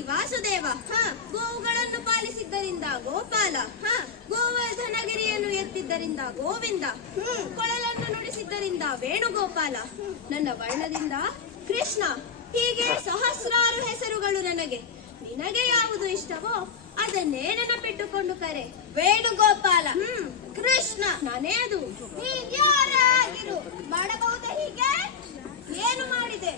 ವಾಸುದೇವ. ಗೋವುಗಳನ್ನು ಪಾಲಿಸಿದ್ದರಿಂದ ಗೋಪಾಲ. ಗೋವರ್ಧನಗಿರಿಯನ್ನು ಎತ್ತಿದ್ದರಿಂದ ಗೋವಿಂದ. ಕೊಳಲನ್ನು ನುಡಿಸಿದ್ದರಿಂದ ವೇಣುಗೋಪಾಲ. ನನ್ನ ವರ್ಣದಿಂದ ಕೃಷ್ಣ. ಹೀಗೆ ಸಹಸ್ರಾರು ಹೆಸರುಗಳು ನನಗೆ. ನಿನಗೆ ಯಾವುದು ಇಷ್ಟವೋ ಅದನ್ನೇ ನೆನಪಿಟ್ಟುಕೊಂಡು ಕರೆ ವೇಣುಗೋಪಾಲ. ಹ್ಮ್. ಕೃಷ್ಣ. ನಾನೇ ಅದು. ಹೀಗ್ಯಾರಾಗಿರು ಮಾಡಬಹುದೇ ಹೀಗೆ? ಏನು ಮಾಡಿದೆ?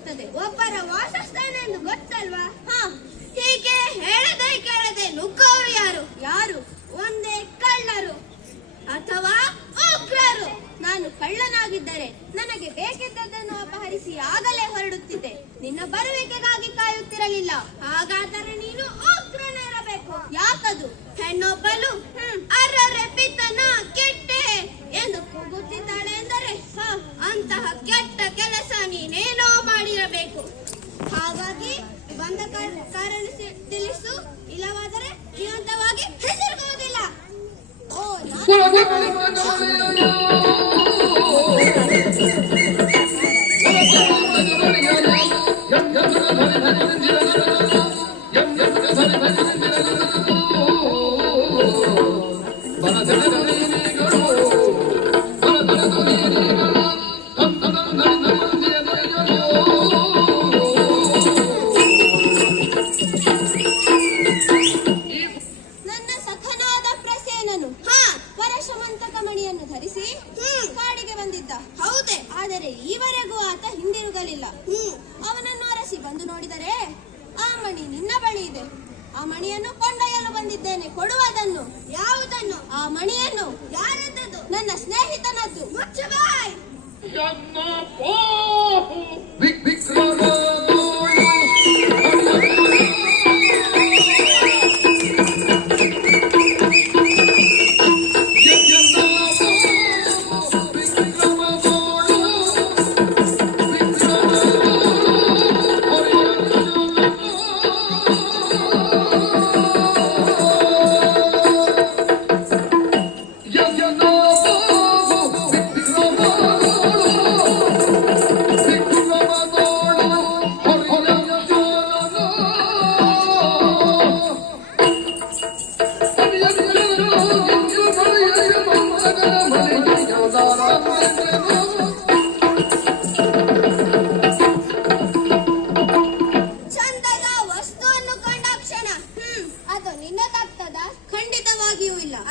ಕಾಣುತ್ತದೆ ಒಬ್ಬರ ವಾಸಸ್ಥಾನ ಎಂದು ಗೊತ್ತಲ್ವಾ? ಹಾ, ಹೀಗೆ ಹೇಳದೆ ಕೇಳದೆ ನುಗ್ಗೋರು ಯಾರು? ಯಾರು? ಒಂದೇ ಕಳ್ಳರು ಅಥವಾ ಉಗ್ರರು. ನಾನು ಕಳ್ಳನಾಗಿದ್ದರೆ ನನಗೆ ಬೇಕಿದ್ದದನ್ನು ಅಪಹರಿಸಿ ಆಗಲೇ ಹೊರಡುತ್ತಿದ್ದೆ. ನಿನ್ನ ಬರುವಿಕೆಗಾಗಿ ಕಾಯುತ್ತಿರಲಿಲ್ಲ. ಹಾಗಾದರೆ ನೀನು ಉಗ್ರನಿರಬೇಕು ಯಾಕದು? ಹೆಣ್ಣೊಬ್ಬಳು ಮಾಡಿರಬೇಕು ಹಾಗಾಗಿ ಬಂದ ಕಾರಣ ತಿಳಿಸು ಇಲ್ಲವಾದರೆ ಜೀವಂತವಾಗಿ ಹೆಸರುಗುವುದಿಲ್ಲ ಓ ಹಿಂದಿರುಗಲಿಲ್ಲ ಅವನನ್ನು ಅರಸಿ ಬಂದು ನೋಡಿದರೆ ಆ ಮಣಿ ನಿನ್ನ ಬಳಿ ಇದೆ. ಆ ಮಣಿಯನ್ನು ಕೊಂಡೊಯ್ಯಲು ಬಂದಿದ್ದೇನೆ. ಕೊಡುವುದನ್ನು. ಯಾವುದನ್ನು? ಆ ಮಣಿಯನ್ನು. ಯಾರದ್ದು ನನ್ನ ಸ್ನೇಹಿತನದ್ದು. ಮುಚ್ಚು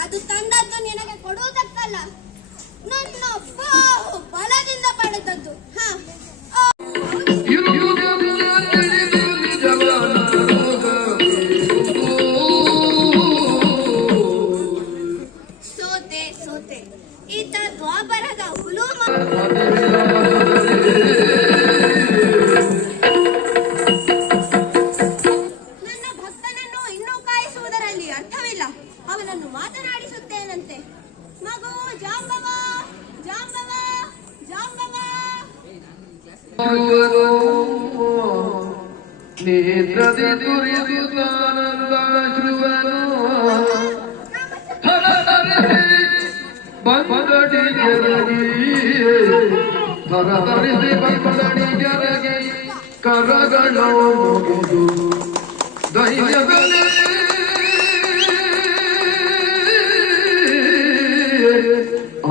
ಅದು ತಂದದ್ದು ನಿನಗೆ ಕೊಡುವುದಕ್ಕಲ್ಲ. ನನ್ನ ಬಾಹು ಬಲದಿಂದ ಪಡೆದದ್ದು. ಸೋತೆ ಸೋತೆ. ಈತ ದ್ವಾಪರದ ಹುಲು ನೇತ್ರದಿ ತುರಿದುತ್ತಾನಂದಾಶ್ರುವನು ಬಂದಡಿ ಜರಗಿ ಹರಹರಿಸಿ ಬಂದಡಿ ಜರಗಿ ಕರಗಳು ಮುಗಿದು ಧೈರ್ಯದಲ್ಲಿ ಆ